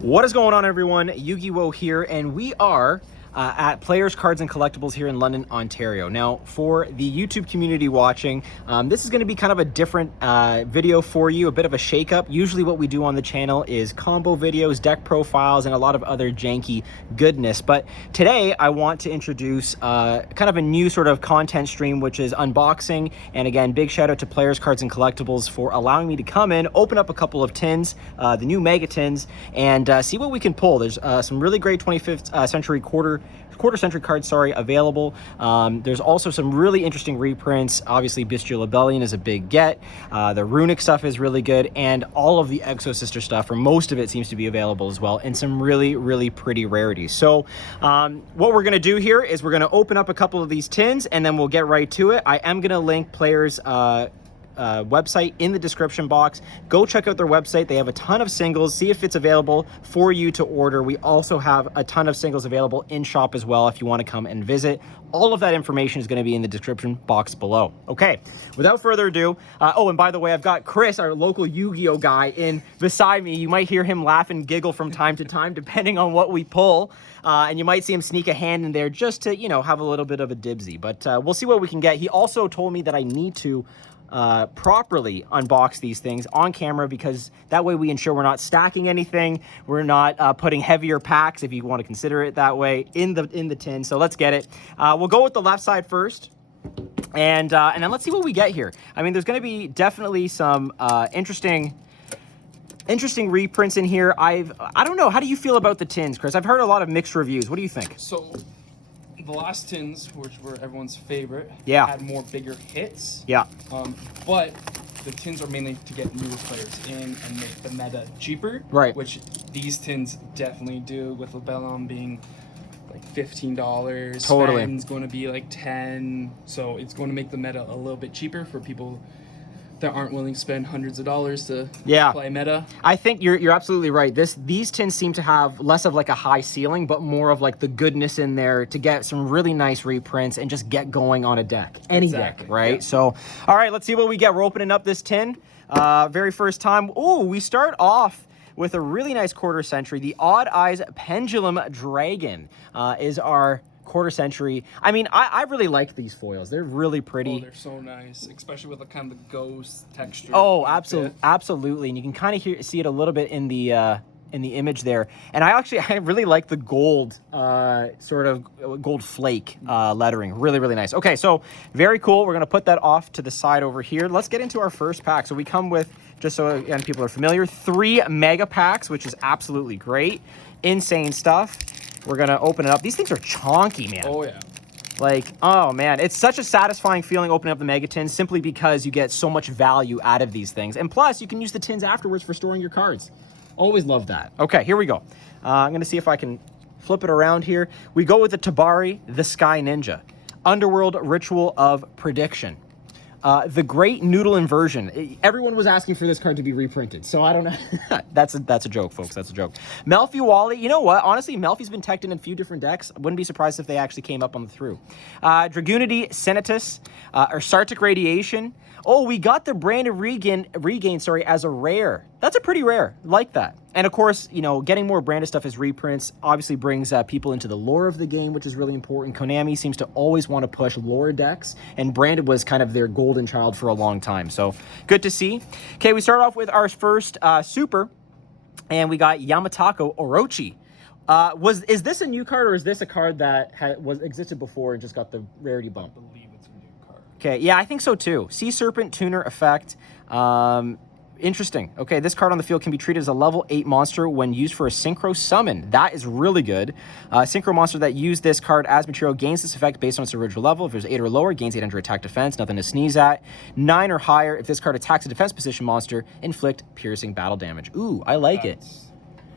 What is going on, everyone? Yu-Gi-Oh here, and we are at Players Cards and Collectibles here in London, Ontario. Now, for the YouTube community watching, this is going to be kind of a different video for you, a bit of a shake-up. Usually what we do on the channel is combo videos, deck profiles, and a lot of other janky goodness. But today, I want to introduce kind of a new sort of content stream, which is unboxing. And again, big shout out to Players Cards and Collectibles for allowing me to come in, open up a couple of tins, the new Megatins, and see what we can pull. There's some really great 25th century quarter century cards, available. There's also some really interesting reprints. Obviously, Bestial Rebellion is a big get. The runic stuff is really good, and all of the Exo Sister stuff, or most of it, seems to be available as well, and some really, really pretty rarities. So what we're gonna do here is we're gonna open up a couple of these tins, and then we'll get right to it. I am gonna link Players website in the description box. Go check out their website. They have a ton of singles. See if it's available for you to order. We also have a ton of singles available in shop as well if you want to come and visit. All of that information is going to be in the description box below. Okay, without further ado, oh, and by the way, I've got Chris, our local Yu-Gi-Oh guy, in beside me. You might hear him laugh and giggle from time to time, depending on what we pull. And you might see him sneak a hand in there just to, you know, have a little bit of a dibsy. But we'll see what we can get. He also told me that I need to properly unbox these things on camera, because that way we ensure we're not stacking anything, we're not putting heavier packs, if you want to consider it that way, in the tin. So let's get it. We'll go with the left side first, and then let's see what we get here. I mean, there's going to be definitely some interesting reprints in here. I don't know, how do you feel about the tins, Chris? I've heard a lot of mixed reviews. What do you think? So the last tins, which were everyone's favorite, yeah, had more bigger hits. Yeah. But the tins are mainly to get newer players in and make the meta cheaper. Right. Which these tins definitely do, with Lebellon being like $15. Totally. Sven's going to be like 10. So it's going to make the meta a little bit cheaper for people that aren't willing to spend hundreds of dollars to play meta. I think you're absolutely right. These tins seem to have less of like a high ceiling, but more of like the goodness in there to get some really nice reprints and just get going on a deck, any deck, right? Yeah. So, all right, let's see what we get. We're opening up this tin. Very first time. Oh, we start off with a really nice quarter century. The Odd Eyes Pendulum Dragon is our quarter century. I mean, I really like these foils. They're really pretty. Oh, they're so nice, especially with the kind of the ghost texture. Oh, absolutely. And you can kind of see it a little bit in the image there. And I really like the gold, sort of gold flake lettering. Really, really nice. Okay, so very cool. We're gonna put that off to the side over here. Let's get into our first pack. So we come with, just so again people are familiar, 3 mega packs, which is absolutely great. Insane stuff. We're gonna open it up. These things are chonky, man. Oh yeah. Like, oh man, it's such a satisfying feeling opening up the Megatins, simply because you get so much value out of these things. And plus, you can use the tins afterwards for storing your cards. Always love that. Okay, here we go. I'm gonna see if I can flip it around here. We go with the Tabari, the Sky Ninja. Underworld Ritual of Prediction. The Great Noodle Inversion. Everyone was asking for this card to be reprinted, so I don't know. That's a joke, folks. That's a joke. Melfi Wally. You know what? Honestly, Melfi's been teched in a few different decks. I wouldn't be surprised if they actually came up on the through. Dragunity Senatus, or Sartic Radiation. Oh, we got the Branded Regain, as a rare. That's a pretty rare. Like that. And of course, you know, getting more branded stuff as reprints obviously brings people into the lore of the game, which is really important. Konami seems to always want to push lore decks, and branded was kind of their golden child for a long time. So good to see. Okay, we start off with our first super, and we got Yamatako Orochi. Is this a new card, or is this a card that existed before and just got the rarity bump? I believe it's a new card. Okay, yeah, I think so too. Sea Serpent Tuner effect. Interesting. Okay, this card on the field can be treated as a level 8 monster when used for a Synchro Summon. That is really good. Synchro monster that used this card as material gains this effect based on its original level. If there's 8 or lower, gains 800 attack defense, nothing to sneeze at. 9 or higher, if this card attacks a defense position monster, inflict piercing battle damage. Ooh, I like it.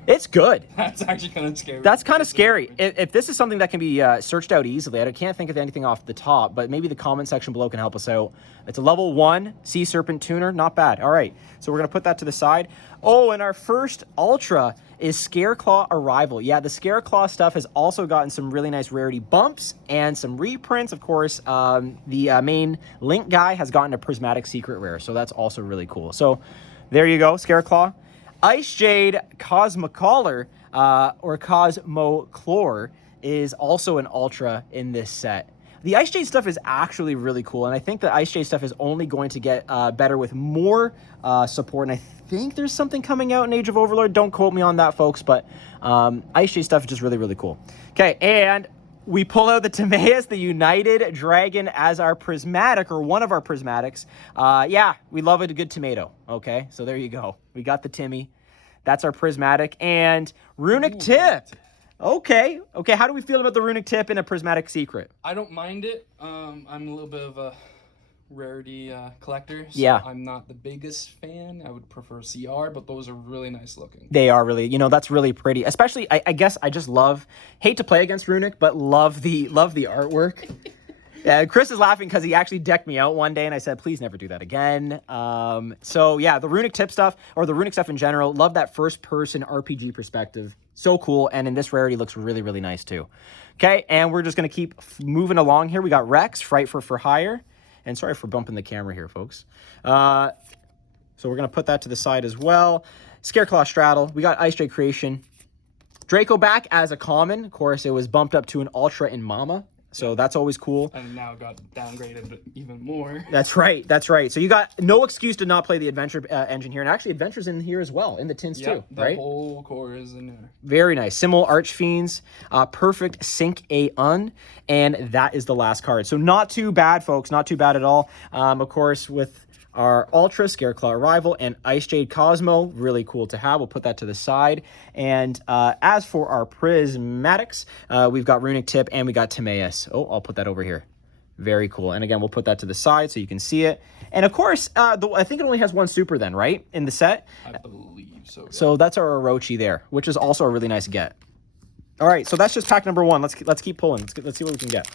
It's good. That's actually kind of scary. That's kind of scary. If this is something that can be searched out easily, I can't think of anything off the top, but maybe the comment section below can help us out. It's a level 1 Sea Serpent Tuner. Not bad. All right, so we're going to put that to the side. Oh, and our first Ultra is Scareclaw Arrival. Yeah, the Scareclaw stuff has also gotten some really nice rarity bumps and some reprints. Of course, the main Link guy has gotten a Prismatic Secret Rare, so that's also really cool. So there you go, Scareclaw. Ice Jade Cosmocolor, or Cosmochlor, is also an Ultra in this set. The Ice Jade stuff is actually really cool, and I think the Ice Jade stuff is only going to get better with more support, and I think there's something coming out in Age of Overlord. Don't quote me on that, folks, but Ice Jade stuff is just really, really cool. Okay, and we pull out the Timaeus, the United Dragon, as our prismatic, or one of our prismatics. Yeah, we love a good tomato, okay? So there you go. We got the Timmy. That's our prismatic. And Runic Tip. Okay, how do we feel about the Runic Tip in a prismatic secret? I don't mind it. I'm a little bit of a rarity collector, so yeah. I'm not the biggest fan. I would prefer CR, but those are really nice looking. They are really, that's really pretty. Especially, I guess I just hate to play against Runic, but love the artwork. Yeah, Chris is laughing because he actually decked me out one day, and I said, please never do that again. So yeah, the Runic Tip stuff, or the Runic stuff in general, love that first-person RPG perspective. So cool, and in this rarity looks really, really nice too. Okay, and we're just going to keep moving along here. We got Rex, Fright for Hire. And sorry for bumping the camera here, folks. So we're going to put that to the side as well. Scareclaw Straddle. We got Ice Jade Creation. Draco back as a common. Of course, it was bumped up to an Ultra in Mama. So that's always cool. And now got downgraded even more. That's right. That's right. So you got no excuse to not play the Adventure engine here. And actually, Adventure's in here as well, in the tins too, right? The whole core is in there. Very nice. Simul Archfiends, Perfect Sync A-Un, and that is the last card. So not too bad, folks. Not too bad at all. Of course, with our Ultra, Scareclaw Arrival, and Ice Jade Cosmo, really cool to have. We'll put that to the side. And as for our prismatics, we've got Runic Tip and we got Timaeus. Oh, I'll put that over here. Very cool. And again, we'll put that to the side so you can see it. And of course, I think it only has one super then, right? In the set? I believe so. Yeah. So that's our Orochi there, which is also a really nice get. All right, so that's just pack number one. Let's keep pulling. Let's see what we can get.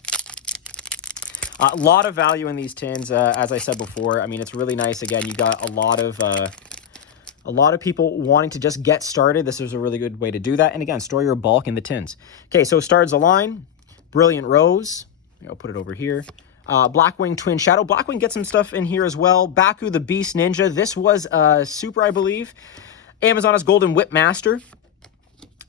A lot of value in these tins, as I said before. I mean, it's really nice. Again, you got a lot of people wanting to just get started. This is a really good way to do that. And again, store your bulk in the tins. Okay, so Stars Align, Brilliant Rose. I'll put it over here. Blackwing Twin Shadow. Blackwing gets some stuff in here as well. Baku the Beast Ninja. This was super, I believe. Amazonas Golden Whip Master.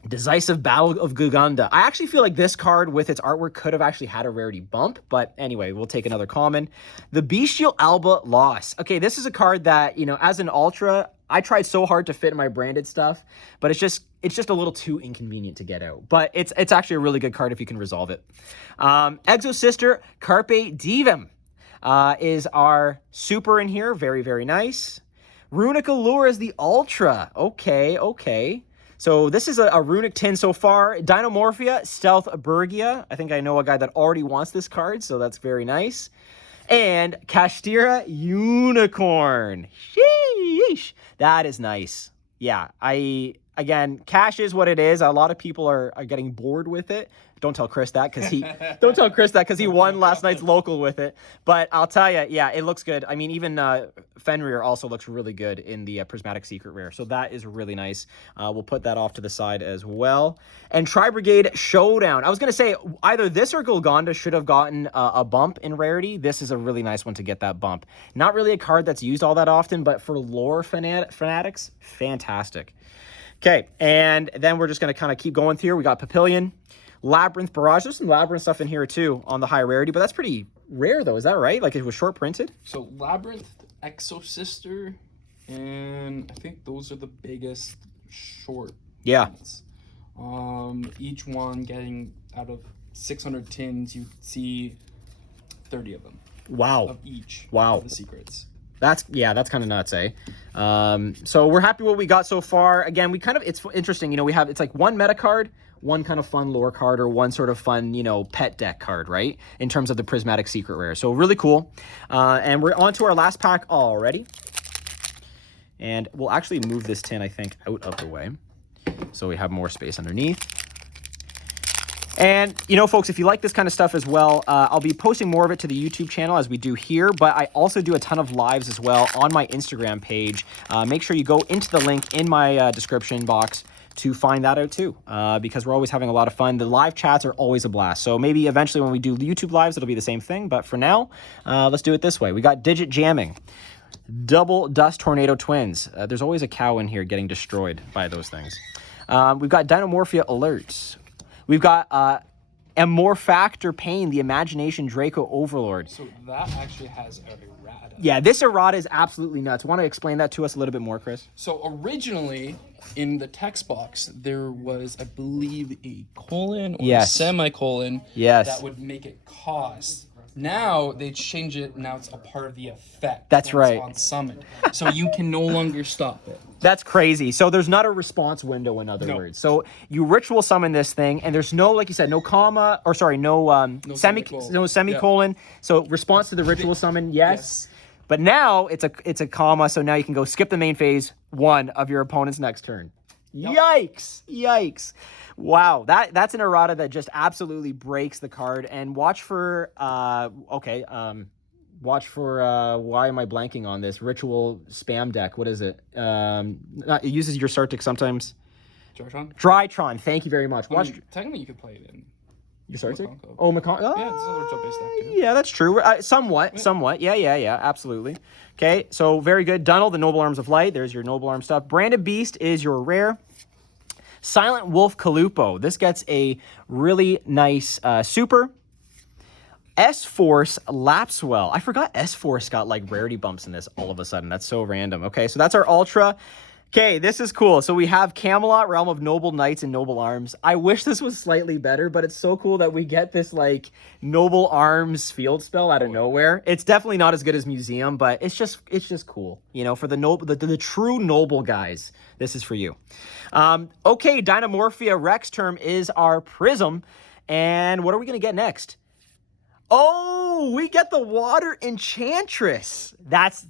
Decisive Battle of Guganda. I actually feel like this card with its artwork could have actually had a rarity bump, but anyway, we'll take another common. The Bestial Alba Loss. Okay, this is a card that, as an Ultra, I tried so hard to fit in my branded stuff, but it's just a little too inconvenient to get out. But it's actually a really good card if you can resolve it. Exo Sister Carpe Diem is our super in here. Very, very nice. Runic Allure is the Ultra. Okay. So this is a Runic tin so far. Dinomorphia, Stealth Bergia. I think I know a guy that already wants this card, so that's very nice. And Kashtira Unicorn. Sheesh. That is nice. Yeah, again, cash is what it is. A lot of people are getting bored with it. Don't tell Chris that because he won last night's local with it. But I'll tell you, yeah, it looks good. I mean, even Fenrir also looks really good in the Prismatic Secret Rare. So that is really nice. We'll put that off to the side as well. And Tri-Brigade Showdown. I was going to say either this or Golgonda should have gotten a bump in rarity. This is a really nice one to get that bump. Not really a card that's used all that often, but for lore fanatics, fantastic. Okay, and then we're just going to kind of keep going through. We got Papillion. Labyrinth Barrage. There's some Labyrinth stuff in here too on the high rarity, but that's pretty rare though. Is that right? Like it was short printed? So Labyrinth, Exo Sister, and I think those are the biggest short prints. Each one getting out of 600 tins, you see 30 of them. Wow. Of each. Wow. Of the secrets. That's kind of nuts, eh? So we're happy with what we got so far. Again, it's interesting, it's like one meta card, one kind of fun lore card, or one sort of fun, pet deck card, right? In terms of the Prismatic Secret Rare. So really cool. And we're on to our last pack already. And we'll actually move this tin, I think, out of the way, so we have more space underneath. And, folks, if you like this kind of stuff as well, I'll be posting more of it to the YouTube channel as we do here, but I also do a ton of lives as well on my Instagram page. Make sure you go into the link in my description box to find that out too, because we're always having a lot of fun. The live chats are always a blast. So maybe eventually when we do YouTube lives, it'll be the same thing. But for now, let's do it this way. We got Digit Jamming. Double Dust Tornado Twins. There's always a cow in here getting destroyed by those things. We've got Dynamorphia Alerts. We've got Amorphactor Pain, the Imagination Draco Overlord. So that actually has a errata. Yeah, this errata is absolutely nuts. Want to explain that to us a little bit more, Chris? So originally, in the text box, there was, I believe, a colon or a semicolon that would make it cost. Now they change it. Now it's a part of the effect. That's right. On summon, so you can no longer stop it. That's crazy. So there's not a response window, in other words. So you ritual summon this thing, and there's no, like you said, no comma, or sorry, no semicolon. So response to the ritual summon, yes. But now it's a comma. So now you can go skip the main phase 1 of your opponent's next turn. Yep. Yikes! Wow, that's an errata that just absolutely breaks the card. And watch for why am I blanking on this? Ritual spam deck. What is it? It uses your Sartic sometimes. Drytron. Thank you very much. Technically, you could play it in your Sartic. Makonko. Oh, Makonko. Yeah, it's a ritual based deck too. Yeah, that's true. Somewhat. Yeah, absolutely. Okay, so very good. Dunnel, the Noble Arms of Light. There's your Noble Arm stuff. Branded Beast is your rare. Silent Wolf Kalupo. This gets a really nice super. S-Force Lapswell. I forgot S-Force got like rarity bumps in this all of a sudden. That's so random. Okay, so that's our Ultra. Okay, this is cool. So we have Camelot, Realm of Noble Knights and Noble Arms. I wish this was slightly better, but it's so cool that we get this like Noble Arms field spell out of nowhere. It's definitely not as good as Museum, but it's just cool. You know, for the true noble guys, this is for you. Okay, Dynamorphia Rex term is our Prism. And what are we going to get next? Oh, we get the Water Enchantress. That's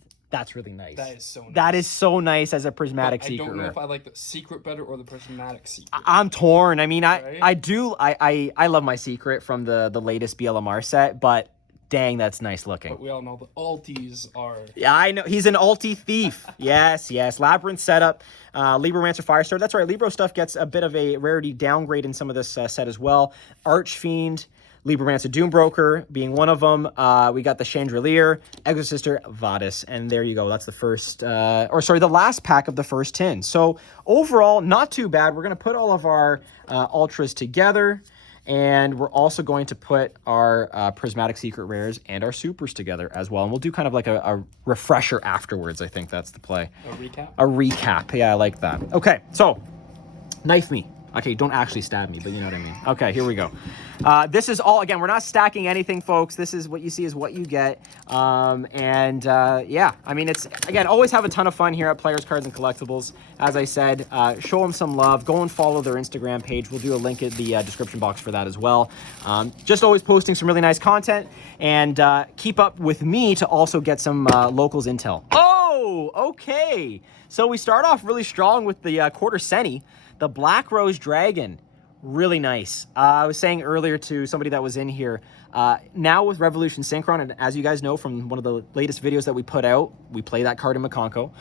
really nice. That is so nice. That is so nice as a prismatic secret. I don't know if I like the secret better or the prismatic secret. I'm torn. I mean, I love my secret from the latest BLMR set, but dang, that's nice looking. But we all know the alties are... Yeah, I know. He's an alti thief. yes. Labyrinth setup. Libromancer Firestar. That's right. Libro stuff gets a bit of a rarity downgrade in some of this set as well. Archfiend. Libromancer Doombroker being one of them. We got the Chandelier, Exorcister, Vadis, and there you go. That's the the last pack of the first 10. So overall, not too bad. We're going to put all of our Ultras together, and we're also going to put our Prismatic Secret Rares and our Supers together as well. And we'll do kind of like a refresher afterwards. I think that's the play. A recap? A recap. Yeah, I like that. Okay, so knife me. Okay, don't actually stab me, but you know what I mean. Okay, here we go. This is all, again, we're not stacking anything, folks. This is what you see is what you get. Yeah, I mean, it's, again, always have a ton of fun here at Players, Cards, and Collectibles. As I said, show them some love. Go and follow their Instagram page. We'll do a link in the description box for that as well. Just always posting some really nice content. And keep up with me to also get some locals intel. Oh, okay. So we start off really strong with the Quarter Centi. The Black Rose Dragon, really nice. I was saying earlier to somebody that was in here, now with Revolution Synchron, and as you guys know from one of the latest videos that we put out, we play that card in Makonko.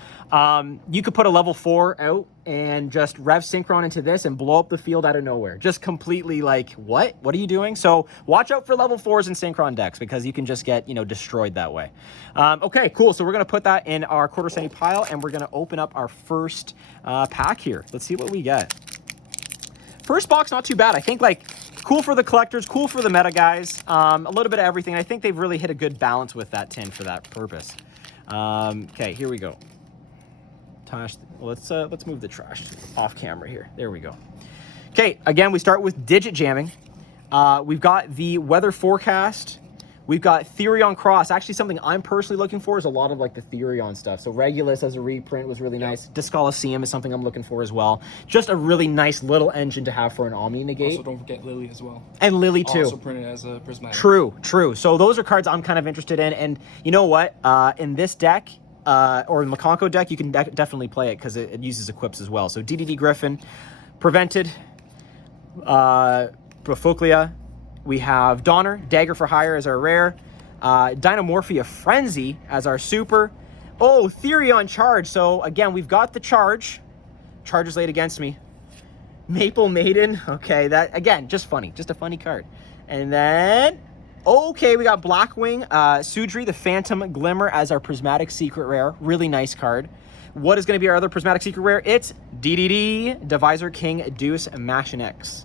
You could put a level 4 out and just rev Synchron into this and blow up the field out of nowhere. Just completely like, what? What are you doing? So watch out for level 4s in Synchron decks because you can just get, destroyed that way. Okay, cool. So we're going to put that in our Quarter Centi pile and we're going to open up our first pack here. Let's see what we get. First box, not too bad. I think like cool for the collectors, cool for the meta guys. A little bit of everything. I think they've really hit a good balance with that tin for that purpose. Okay, here we go. Let's move the trash off camera here. There we go. Okay, again, we start with digit jamming. We've got the weather forecast. We've got Therion Cross. Actually, something I'm personally looking for is a lot of like the Therion stuff. So Regulus as a reprint was really nice. Discoloseum is something I'm looking for as well. Just a really nice little engine to have for an Omni Negate. Also, don't forget Lily as well. And Lily too. Also printed as a prismatic. True. So those are cards I'm kind of interested in. And you know what? In this deck, or in the Makonko deck, you can definitely play it because it uses equips as well. So DDD Griffin, Prevented, Profoclia. We have Donner, Dagger for Hire as our rare. Dynamorphia Frenzy as our super. Oh, Therion Charge. So again, we've got the charge. Charge is laid against me. Maple Maiden. Okay, that again, just funny. Just a funny card. And then Okay, we got Blackwing, Sudri, the Phantom Glimmer as our Prismatic Secret Rare. Really nice card. What is going to be our other Prismatic Secret Rare? It's DDD, Divisor King, Deuce, Machinix.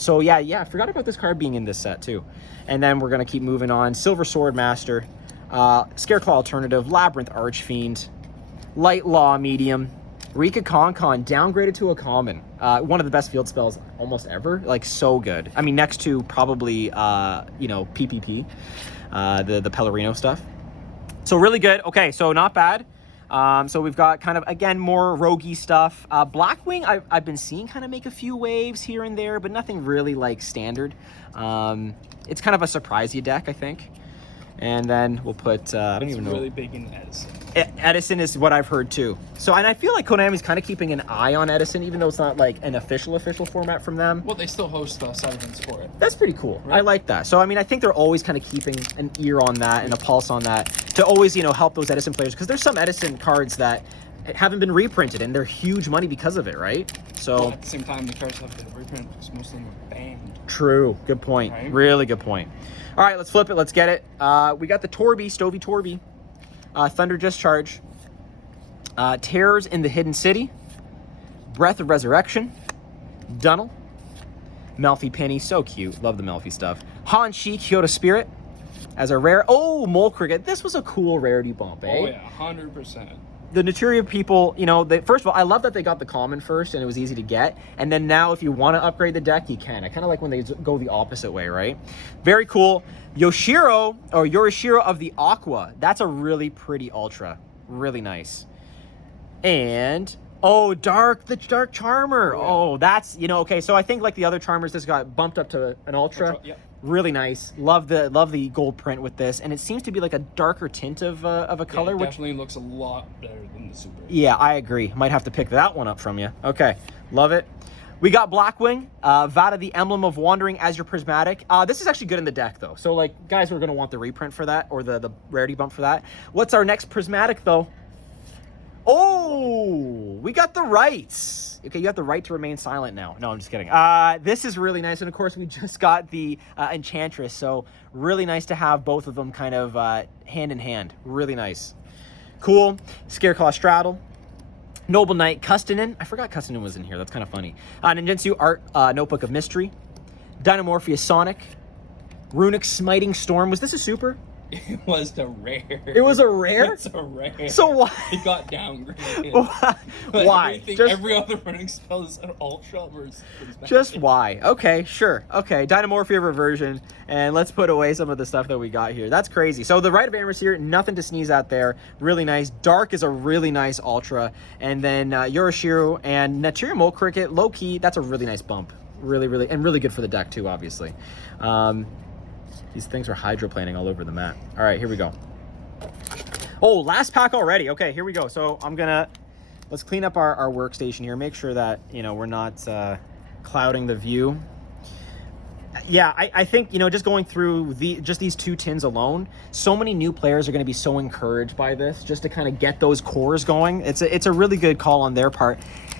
So yeah, I forgot about this card being in this set too. And then we're going to keep moving on. Silver Sword Master, Scareclaw Alternative, Labyrinth Archfiend, Light Law Medium, Rika Concon, downgraded to a common. One of the best field spells almost ever. Like, so good. I mean, next to probably, you know, PPP, the Pellerino stuff. So really good. Okay, so not bad. So we've got kind of, again, more roguey stuff. Blackwing, I've been seeing kind of make a few waves here and there, but nothing really, like, standard. It's kind of a surprise-y deck, I think. And then we'll put, I don't even know. It's really big in Edison. Edison is what I've heard too. So, and I feel like Konami's kind of keeping an eye on Edison, even though it's not like an official format from them. Well, they still host side events for it. That's pretty cool. Right. I like that. So, I mean, I think they're always kind of keeping an ear on that and a pulse on that to always, you know, help those Edison players, because there's some Edison cards that haven't been reprinted and they're huge money because of it, right? So well, at the same time, the cards have been reprinted because most of them are banned. True. Good point. Right? Really good point. All right, let's flip it. Let's get it. We got the Stovey Torby, Thunder Discharge, Terrors in the Hidden City, Breath of Resurrection, Dunnel, Melfi Penny, so cute. Love the Melfi stuff. Hanshi Kyoto Spirit as a rare. Oh, Mole Cricket. This was a cool rarity bump, eh? Oh, yeah, 100%. The Naturia people, you know, first of all, I love that they got the common first and it was easy to get. And then now if you want to upgrade the deck, you can. I kind of like when they go the opposite way, right? Very cool. Yorishiro of the Aqua. That's a really pretty Ultra. Really nice. And, oh, the Dark Charmer. Yeah. Oh, that's, you know, okay. So I think like the other Charmers, this got bumped up to an Ultra. Yep. Really nice. Love the gold print with this, and it seems to be like a darker tint of a color. Yeah, it definitely looks a lot better than the Super. Yeah, I agree. Might have to pick that one up from you. Okay, love it. We got Blackwing, Vada the Emblem of Wandering as your Prismatic. This is actually good in the deck though. So like guys, we're gonna want the reprint for that or the rarity bump for that. What's our next Prismatic though? Oh, we got the rights. Okay, you have the right to remain silent now. No, I'm just kidding. This is really nice. And of course, we just got the Enchantress. So really nice to have both of them kind of hand in hand. Really nice. Cool. Scareclaw Straddle. Noble Knight Custonin. I forgot Custonin was in here. That's kind of funny. Ninjutsu Art Notebook of Mystery. Dynamorpheus Sonic. Runic Smiting Storm. Was this a super? It was a rare. It was a rare? It's a rare. So why? It got downgraded. Why? Every other running spell is an Ultra versus. Just why? Okay, sure. Okay, Dynamorphia Reversion. And let's put away some of the stuff that we got here. That's crazy. So the Rite of Amorous here, nothing to sneeze at there. Really nice. Dark is a really nice Ultra. And then Yorishiro and Naturia Mole Cricket, low key, that's a really nice bump. Really good for the deck too, obviously. These things are hydroplaning all over the mat. All right, here we go. Oh, last pack already. Okay, here we go. So let's clean up our workstation here. Make sure that, you know, we're not clouding the view. Yeah, I think, you know, just going through just these two tins alone, so many new players are going to be so encouraged by this just to kind of get those cores going. It's a really good call on their part.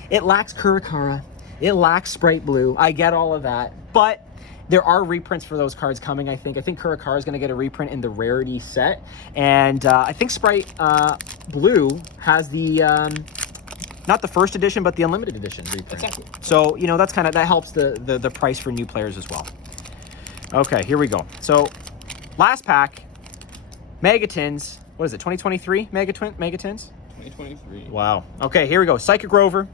It lacks Kurakara. It lacks Sprite Blue. I get all of that, but there are reprints for those cards coming, I think. I think Kurakara is going to get a reprint in the rarity set. And I think Sprite Blue has the, not the first edition, but the unlimited edition reprint. Exactly. So, you know, that helps the price for new players as well. Okay, here we go. So, last pack, Megatins. What is it, 2023 Megatins? 2023. Wow. Okay, here we go. Psychic Rover.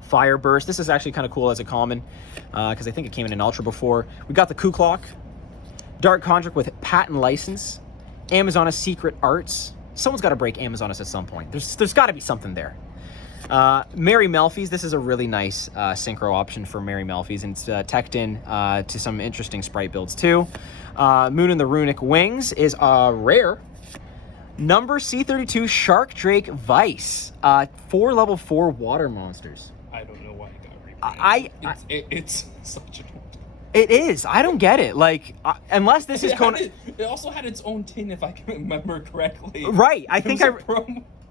Fire Burst. This is actually kind of cool as a common because I think it came in an Ultra before. We got the Kuklock. Dark Conjure with patent license. Amazoness Secret Arts. Someone's got to break Amazoness at some point. There's got to be something there. Mary Melfi's. This is a really nice synchro option for Mary Melfi's, and it's teched in to some interesting sprite builds too. Moon and the Runic Wings is rare. Number C32 Shark Drake Vice. 4 level 4 water monsters. I don't know why it got reprinted. It's such a... It is. I don't get it. Like, unless this is... It also had its own tin, if I can remember correctly. Right. I think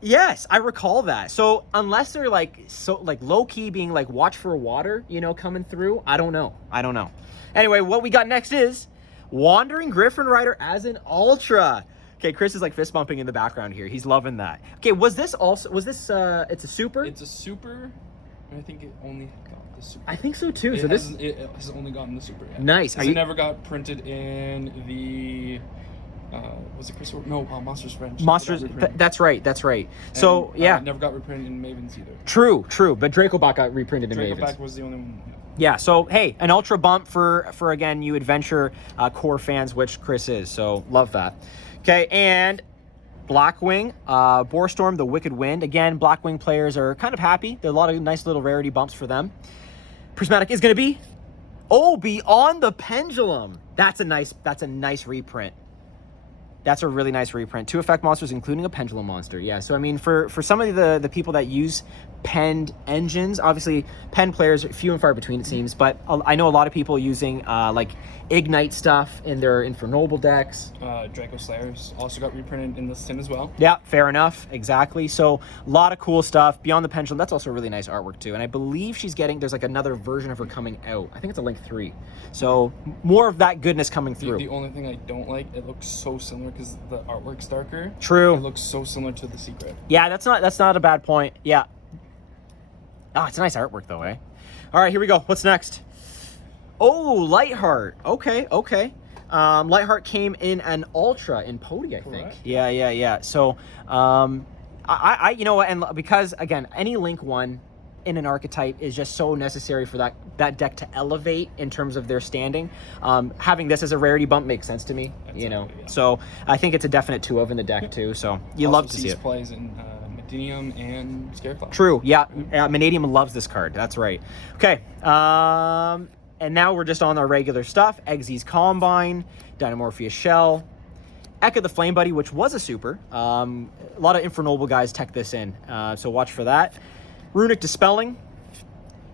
Yes, I recall that. So, unless they're like low-key being like watch for water, you know, coming through, I don't know. Anyway, what we got next is Wandering Griffin Rider as an Ultra. Okay, Chris is like fist bumping in the background here. He's loving that. Okay, was this it's a super? It's a super, and I think it only got the super. I think so too. It has only gotten the super yet. Nice. It never got printed in the, was it Chris? No, Monsters French. That's right. And, so, yeah. It never got reprinted in Mavens either. True. But Dracobot got reprinted in Mavens. Dracobot was the only one. Yeah, so hey, an Ultra bump for again, you adventure core fans, which Chris is, so love that. Okay, and Blackwing, Boarstorm, the Wicked Wind. Again, Blackwing players are kind of happy. There are a lot of nice little rarity bumps for them. Prismatic is going to be, Beyond the Pendulum. That's a nice reprint. That's a really nice reprint. 2 effect monsters, including a pendulum monster. Yeah, so I mean, for some of the people that use penned engines, obviously pen players, few and far between it seems, but I know a lot of people using like Ignite stuff in their Infernoble decks. Draco Slayers also got reprinted in this tin as well. Yeah, fair enough, exactly. So a lot of cool stuff. Beyond the Pendulum, that's also really nice artwork too. And I believe there's like another version of her coming out. I think it's a Link 3. So more of that goodness coming through. The only thing I don't like, it looks so similar because the artwork's darker. True. It looks so similar to the Secret. Yeah, that's not a bad point. Yeah. Oh, it's a nice artwork though, eh? All right, here we go. What's next? Oh, Lightheart. Okay. Lightheart came in an Ultra in Pody, I think. Correct. Yeah. So, I you know what? And because again, any Link 1 in an archetype is just so necessary for that deck to elevate in terms of their standing. Having this as a rarity bump makes sense to me. Exactly, Yeah. So I think it's a definite 2 of in the deck too. So you love to see it. Plays in Manadium and Scareclaw. True. Yeah. Manadium loves this card. That's right. Okay. And now we're just on our regular stuff. Exy's Combine, Dynamorphia Shell, Echo the Flame Buddy, which was a super. A lot of Infernoble guys tech this in, so watch for that. Runic Dispelling,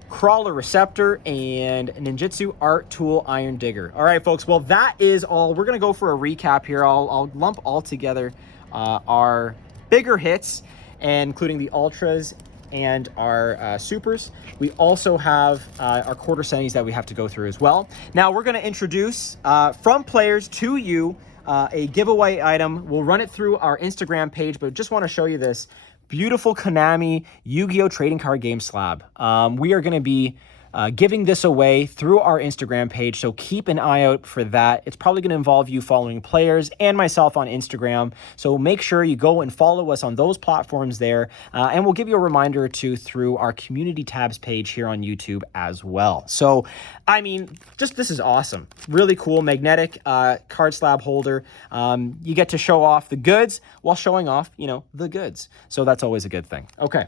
Crawler Receptor, and Ninjutsu Art Tool Iron Digger. All right, folks. Well, that is all. We're going to go for a recap here. I'll lump all together our bigger hits, and including the Ultras and our supers. We also have our quarter centis that we have to go through as well. Now we're going to introduce from players to you a giveaway item. We'll run it through our Instagram page, but just want to show you this beautiful Konami Yu-Gi-Oh! Trading card game slab. We are going to be giving this away through our Instagram page, so keep an eye out for that. It's probably going to involve you following players and myself on Instagram, so make sure you go and follow us on those platforms there, and we'll give you a reminder or two through our community tabs page here on YouTube as well. So, I mean, this is awesome. Really cool magnetic card slab holder. You get to show off the goods while showing off, the goods. So that's always a good thing. Okay.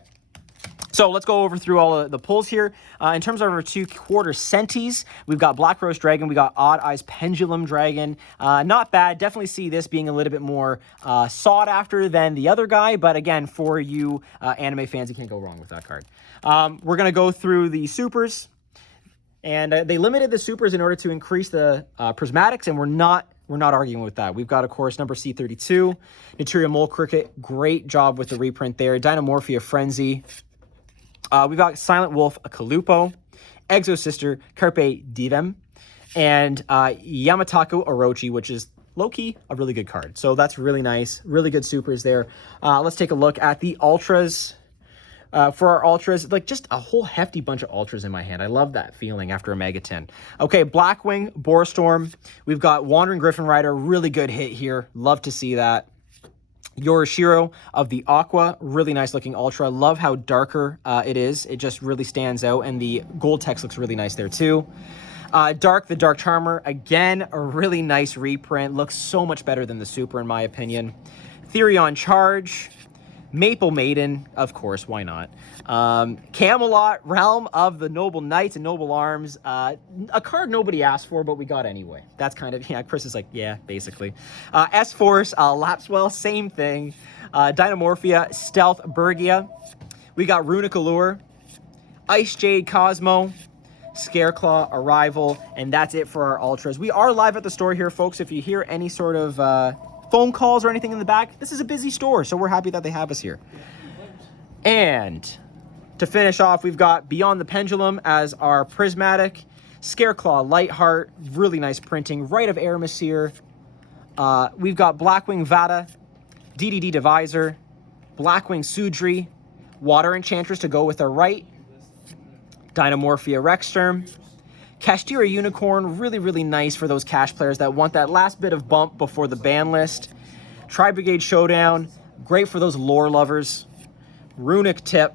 So let's go over through all of the pulls here. In terms of our 2 quarter centis, we've got Black Rose Dragon, we got Odd Eyes Pendulum Dragon. Not bad. Definitely see this being a little bit more sought after than the other guy, but again, for you anime fans, you can't go wrong with that card. We're going to go through the supers, and they limited the supers in order to increase the prismatics, and we're not arguing with that. We've got, of course, number C32, Naturia Mole Cricket. Great job with the reprint there. Dynamorphia Frenzy. We've got Silent Wolf, a Kalupo, Exo Sister, Carpe Diem, and Yamataku Orochi, which is low-key a really good card. So that's really nice. Really good supers there. Let's take a look at the Ultras. For our Ultras, like just a whole hefty bunch of Ultras in my hand. I love that feeling after a Megatin. Okay, Blackwing, Boarstorm. We've got Wandering Griffin Rider. Really good hit here. Love to see that. Yorishiro of the Aqua, really nice looking Ultra. Love how darker it is. It just really stands out, and the gold text looks really nice there too. Dark, the Dark Charmer, again, a really nice reprint. Looks so much better than the Super in my opinion. Therion Charge, Maple Maiden, of course, why not? Camelot, Realm of the Noble Knights and Noble Arms. A card nobody asked for, but we got anyway. That's kind of, Chris is like, yeah, basically. S-Force, Lapswell, same thing. Dynamorphia, Stealth Bergia. We got Runic Allure, Ice Jade Cosmo, Scareclaw, Arrival, and that's it for our Ultras. We are live at the store here, folks. If you hear any sort of phone calls or anything in the back, this is a busy store, so we're happy that they have us here. And to finish off, we've got Beyond the Pendulum as our prismatic. Scareclaw, Lightheart, really nice printing. Rite of Aramesir. We've got Blackwing Vada, DDD Divisor, Blackwing Sudri, Water Enchantress to go with our right, Dynamorphia Rexsturm, Kashtira Unicorn, really, really nice for those cash players that want that last bit of bump before the ban list. Tri-Brigade Showdown, great for those lore lovers. Runic Tip.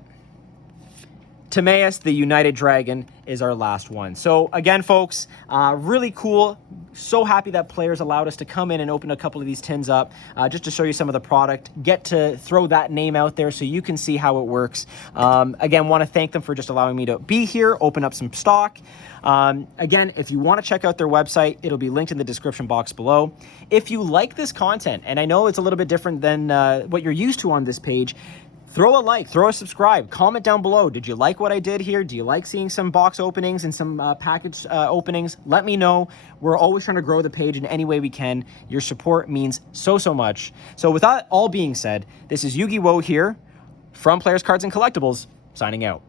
Timaeus, the United Dragon, is our last one. So again, folks, really cool. So happy that Players allowed us to come in and open a couple of these tins up just to show you some of the product. Get to throw that name out there so you can see how it works. Again, want to thank them for just allowing me to be here, open up some stock. Again, if you want to check out their website, it'll be linked in the description box below. If you like this content, and I know it's a little bit different than what you're used to on this page, throw a like, throw a subscribe, comment down below. Did you like what I did here? Do you like seeing some box openings and some package openings? Let me know. We're always trying to grow the page in any way we can. Your support means so, so much. So with that all being said, this is Yu-Gi-Oh! Here from Players Cards and Collectibles, signing out.